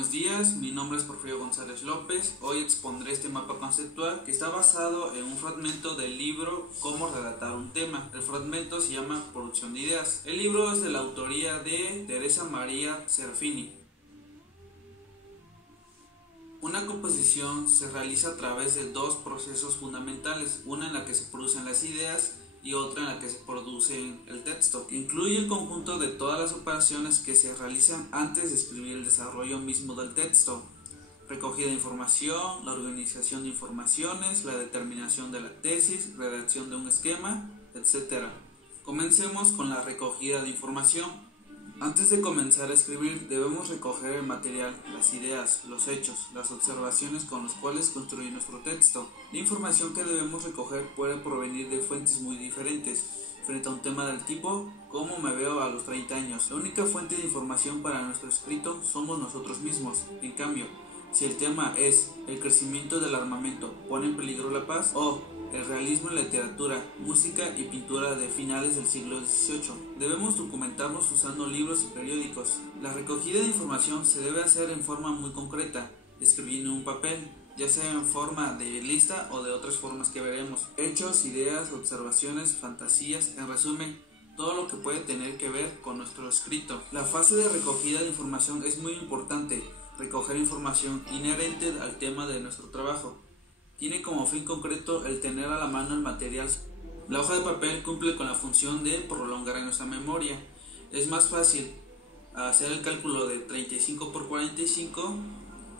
Buenos días, mi nombre es Porfirio González López. Hoy expondré este mapa conceptual que está basado en un fragmento del libro Cómo redactar un tema. El fragmento se llama Producción de ideas. El libro es de la autoría de Teresa María Serafini. Una composición se realiza a través de dos procesos fundamentales, una en la que se producen las ideas y otra en la que se produce el texto. Incluye el conjunto de todas las operaciones que se realizan antes de escribir el desarrollo mismo del texto: recogida de información, la organización de informaciones, la determinación de la tesis, redacción de un esquema, etc. Comencemos con la recogida de información. Antes de comenzar a escribir, debemos recoger el material, las ideas, los hechos, las observaciones con los cuales construir nuestro texto. La información que debemos recoger puede provenir de fuentes muy diferentes. Frente a un tema del tipo ¿cómo me veo a los 30 años? La única fuente de información para nuestro escrito somos nosotros mismos. En cambio, si el tema es el crecimiento del armamento pone en peligro la paz, o el realismo en la literatura, música y pintura de finales del siglo XVIII, debemos documentarnos usando libros y periódicos. La recogida de información se debe hacer en forma muy concreta, escribiendo en un papel, ya sea en forma de lista o de otras formas que veremos. Hechos, ideas, observaciones, fantasías, en resumen, todo lo que puede tener que ver con nuestro escrito. La fase de recogida de información es muy importante. Recoger información inherente al tema de nuestro trabajo. Tiene como fin concreto el tener a la mano el material. La hoja de papel cumple con la función de prolongar en nuestra memoria. Es más fácil hacer el cálculo de 35 por 45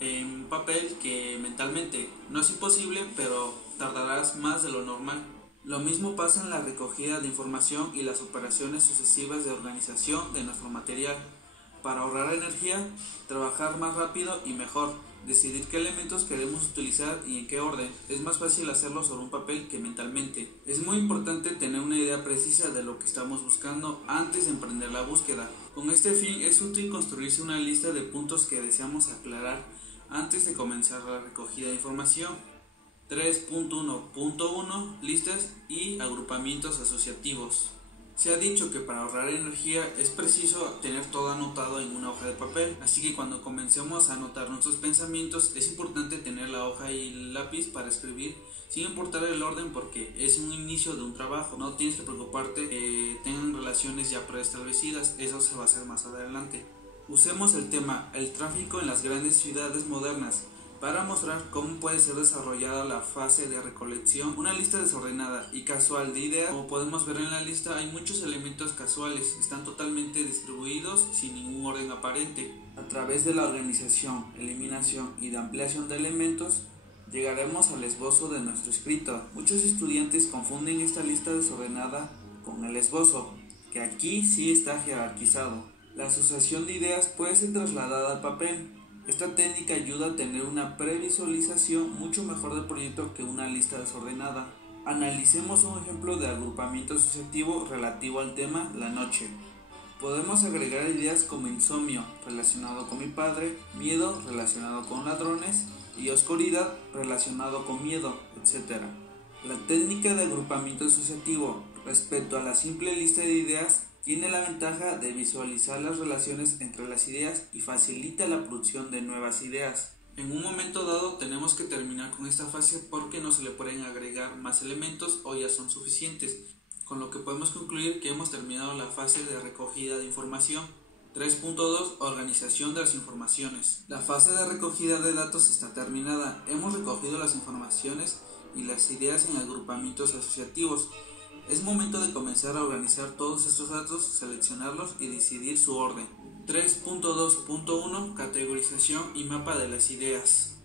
en papel que mentalmente. No es imposible, pero tardarás más de lo normal. Lo mismo pasa en la recogida de información y las operaciones sucesivas de organización de nuestro material. Para ahorrar energía, trabajar más rápido y mejor, decidir qué elementos queremos utilizar y en qué orden. Es más fácil hacerlo sobre un papel que mentalmente. Es muy importante tener una idea precisa de lo que estamos buscando antes de emprender la búsqueda. Con este fin es útil construirse una lista de puntos que deseamos aclarar antes de comenzar la recogida de información. 3.1.1 Listas y agrupamientos asociativos. Se ha dicho que para ahorrar energía es preciso tener todo anotado en una hoja de papel, así que cuando comencemos a anotar nuestros pensamientos es importante tener la hoja y el lápiz para escribir, sin importar el orden, porque es un inicio de un trabajo. No tienes que preocuparte que tengan relaciones ya preestablecidas, eso se va a hacer más adelante. Usemos el tema el tráfico en las grandes ciudades modernas para mostrar cómo puede ser desarrollada la fase de recolección. Una lista desordenada y casual de ideas. Como podemos ver en la lista, hay muchos elementos casuales, están totalmente distribuidos sin ningún orden aparente. A través de la organización, eliminación y de ampliación de elementos, llegaremos al esbozo de nuestro escrito. Muchos estudiantes confunden esta lista desordenada con el esbozo, que aquí sí está jerarquizado. La asociación de ideas puede ser trasladada al papel. Esta técnica ayuda a tener una previsualización mucho mejor del proyecto que una lista desordenada. Analicemos un ejemplo de agrupamiento asociativo relativo al tema la noche. Podemos agregar ideas como insomnio, relacionado con mi padre, miedo, relacionado con ladrones, y oscuridad, relacionado con miedo, etc. La técnica de agrupamiento asociativo respecto a la simple lista de ideas tiene la ventaja de visualizar las relaciones entre las ideas y facilita la producción de nuevas ideas. En un momento dado tenemos que terminar con esta fase porque no se le pueden agregar más elementos o ya son suficientes, con lo que podemos concluir que hemos terminado la fase de recogida de información. 3.2 Organización de las informaciones. La fase de recogida de datos está terminada. Hemos recogido las informaciones y las ideas en agrupamientos asociativos. Es momento de comenzar a organizar todos estos datos, seleccionarlos y decidir su orden. 3.2.1 Categorización y mapa de las ideas.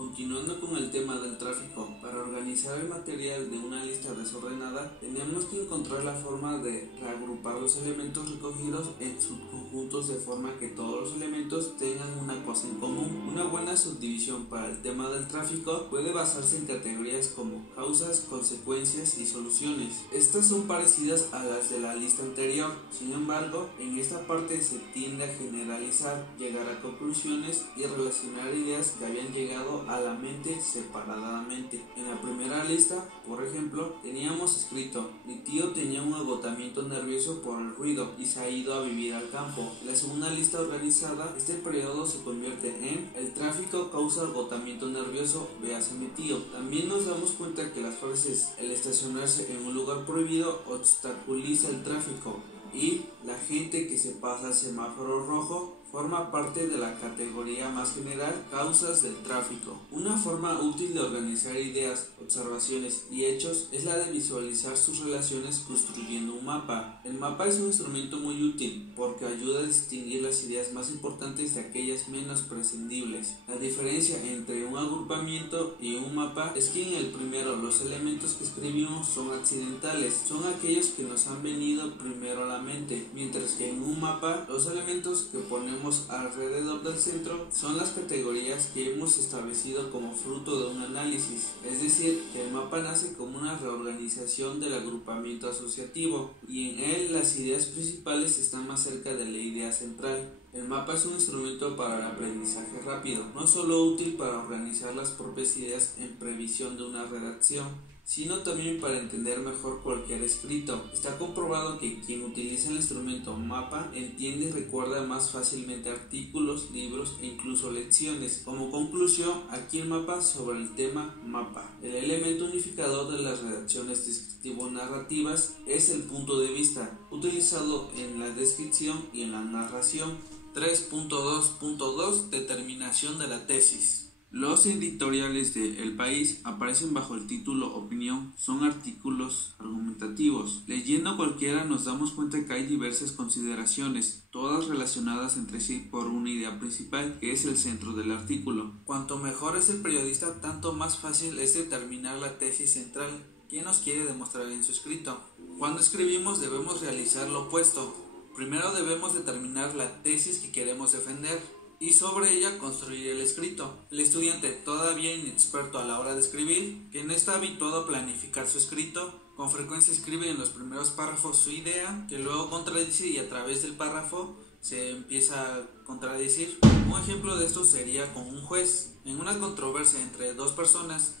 Continuando con el tema del tráfico, para organizar el material de una lista desordenada, tenemos que encontrar la forma de reagrupar los elementos recogidos en subconjuntos de forma que todos los elementos tengan una cosa en común. Una buena subdivisión para el tema del tráfico puede basarse en categorías como causas, consecuencias y soluciones. Estas son parecidas a las de la lista anterior, sin embargo, en esta parte se tiende a generalizar, llegar a conclusiones y relacionar ideas que habían llegado a la mente separadamente. En la primera lista, por ejemplo, teníamos escrito: mi tío tenía un agotamiento nervioso por el ruido y se ha ido a vivir al campo. En la segunda lista organizada, este periodo se convierte en: el tráfico causa agotamiento nervioso, véase mi tío. También nos damos cuenta que las frases: el estacionarse en un lugar prohibido obstaculiza el tráfico y la gente que se pasa el semáforo rojo forma parte de la categoría más general, causas del tráfico. Una forma útil de organizar ideas, observaciones y hechos es la de visualizar sus relaciones construyendo un mapa. El mapa es un instrumento muy útil porque ayuda a distinguir las ideas más importantes de aquellas menos prescindibles. La diferencia entre un agrupamiento y un mapa es que en el primero los elementos que escribimos son accidentales, son aquellos que nos han venido primero a la mente, mientras que en un mapa los elementos que ponemos alrededor del centro son las categorías que hemos establecido como fruto de un análisis. Es decir, que el mapa nace como una reorganización del agrupamiento asociativo y en él las ideas principales están más cerca de la idea central. El mapa es un instrumento para el aprendizaje rápido, no solo útil para organizar las propias ideas en previsión de una redacción, sino también para entender mejor cualquier escrito. Está comprobado que quien utiliza el instrumento mapa entiende y recuerda más fácilmente artículos, libros e incluso lecciones. Como conclusión, aquí el mapa sobre el tema mapa. El elemento unificador de las redacciones descriptivo-narrativas es el punto de vista, utilizado en la descripción y en la narración. 3.2.2 Determinación de la tesis. Los editoriales de El País aparecen bajo el título Opinión, son artículos argumentativos. Leyendo cualquiera nos damos cuenta que hay diversas consideraciones, todas relacionadas entre sí por una idea principal, que es el centro del artículo. Cuanto mejor es el periodista, tanto más fácil es determinar la tesis central. ¿Qué nos quiere demostrar en su escrito? Cuando escribimos debemos realizar lo opuesto. Primero debemos determinar la tesis que queremos defender y sobre ella construir el escrito. El estudiante, todavía inexperto a la hora de escribir, que no está habituado a planificar su escrito, con frecuencia escribe en los primeros párrafos su idea, que luego contradice y a través del párrafo se empieza a contradecir. Un ejemplo de esto sería con un juez. En una controversia entre dos personas,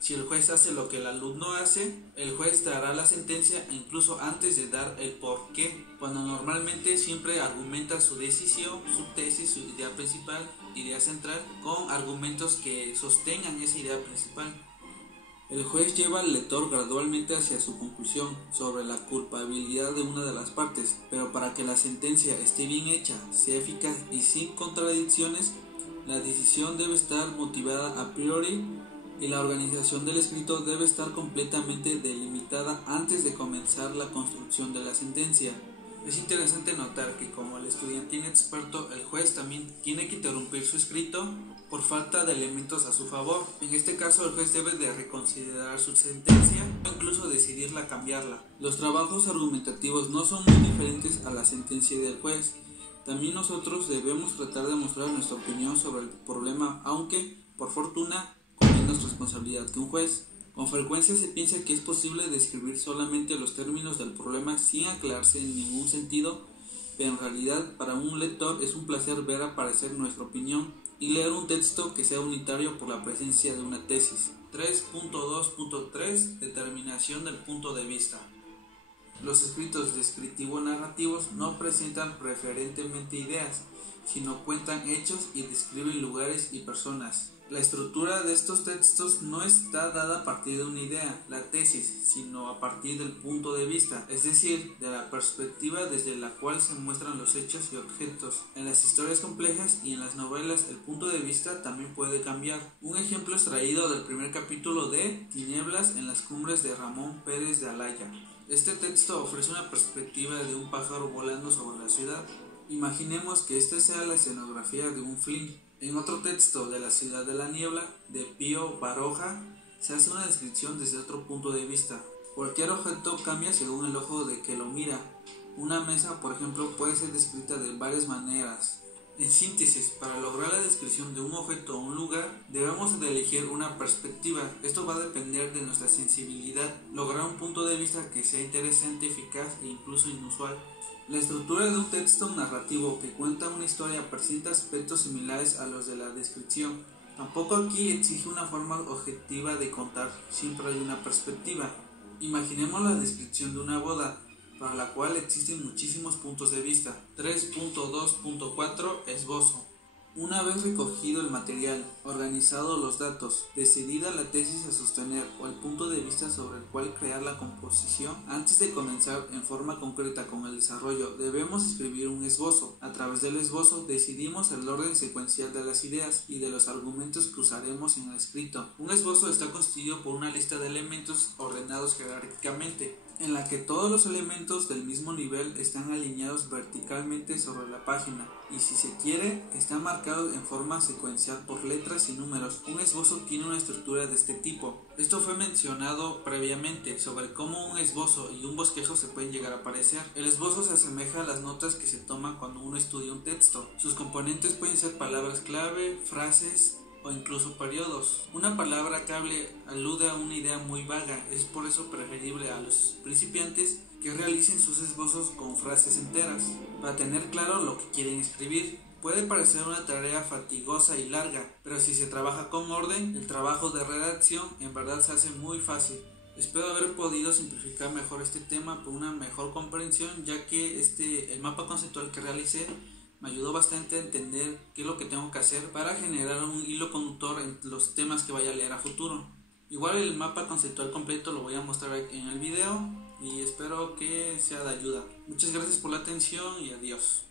si el juez hace lo que el alumno hace, el juez dará la sentencia incluso antes de dar el por qué, cuando normalmente siempre argumenta su decisión, su tesis, su idea principal, idea central, con argumentos que sostengan esa idea principal. El juez lleva al lector gradualmente hacia su conclusión sobre la culpabilidad de una de las partes, pero para que la sentencia esté bien hecha, sea eficaz y sin contradicciones, la decisión debe estar motivada a priori y la organización del escrito debe estar completamente delimitada antes de comenzar la construcción de la sentencia. Es interesante notar que como el estudiante inexperto, el juez también tiene que interrumpir su escrito por falta de elementos a su favor. En este caso, el juez debe de reconsiderar su sentencia o incluso decidirla cambiarla. Los trabajos argumentativos no son muy diferentes a la sentencia del juez. También nosotros debemos tratar de mostrar nuestra opinión sobre el problema, aunque, por fortuna, con menos responsabilidad que un juez. Con frecuencia se piensa que es posible describir solamente los términos del problema sin aclararse en ningún sentido, pero en realidad para un lector es un placer ver aparecer nuestra opinión y leer un texto que sea unitario por la presencia de una tesis. 3.2.3 Determinación del punto de vista. Los escritos descriptivo-narrativos no presentan preferentemente ideas, sino cuentan hechos y describen lugares y personas. La estructura de estos textos no está dada a partir de una idea, la tesis, sino a partir del punto de vista, es decir, de la perspectiva desde la cual se muestran los hechos y objetos. En las historias complejas y en las novelas el punto de vista también puede cambiar. Un ejemplo extraído del primer capítulo de Tinieblas en las cumbres de Ramón Pérez de Alaya. Este texto ofrece una perspectiva de un pájaro volando sobre la ciudad. Imaginemos que esta sea la escenografía de un film. En otro texto de La ciudad de la niebla, de Pío Baroja, se hace una descripción desde otro punto de vista. Cualquier objeto cambia según el ojo de que lo mira. Una mesa, por ejemplo, puede ser descrita de varias maneras. En síntesis, para lograr la descripción de un objeto o un lugar, debemos de elegir una perspectiva. Esto va a depender de nuestra sensibilidad, lograr un punto de vista que sea interesante, eficaz e incluso inusual. La estructura de un texto narrativo que cuenta una historia presenta aspectos similares a los de la descripción, Tampoco aquí exige una forma objetiva de contar, siempre hay una perspectiva. Imaginemos la descripción de una boda, para la cual existen muchísimos puntos de vista. 3.2.4 Esbozo. Una vez recogido el material, organizado los datos, decidida la tesis a sostener o el punto de vista sobre el cual crear la composición, antes de comenzar en forma concreta con el desarrollo, debemos escribir un esbozo. A través del esbozo decidimos el orden secuencial de las ideas y de los argumentos que usaremos en el escrito. Un esbozo está constituido por una lista de elementos ordenados jerárquicamente, en la que todos los elementos del mismo nivel están alineados verticalmente sobre la página y, si se quiere, están marcados en forma secuencial por letras y números. Un esbozo tiene una estructura de este tipo. Esto fue mencionado previamente sobre cómo un esbozo y un bosquejo se pueden llegar a parecer. El esbozo se asemeja a las notas que se toman cuando uno estudia un texto. Sus componentes pueden ser palabras clave, frases o incluso periodos. Una palabra clave alude a una idea muy vaga, es por eso preferible a los principiantes que realicen sus esbozos con frases enteras, para tener claro lo que quieren escribir. Puede parecer una tarea fatigosa y larga, pero si se trabaja con orden, el trabajo de redacción en verdad se hace muy fácil. Espero haber podido simplificar mejor este tema por una mejor comprensión, ya que el mapa conceptual que realicé me ayudó bastante a entender qué es lo que tengo que hacer para generar un hilo conductor en los temas que vaya a leer a futuro. Igual el mapa conceptual completo lo voy a mostrar en el video y espero que sea de ayuda. Muchas gracias por la atención y adiós.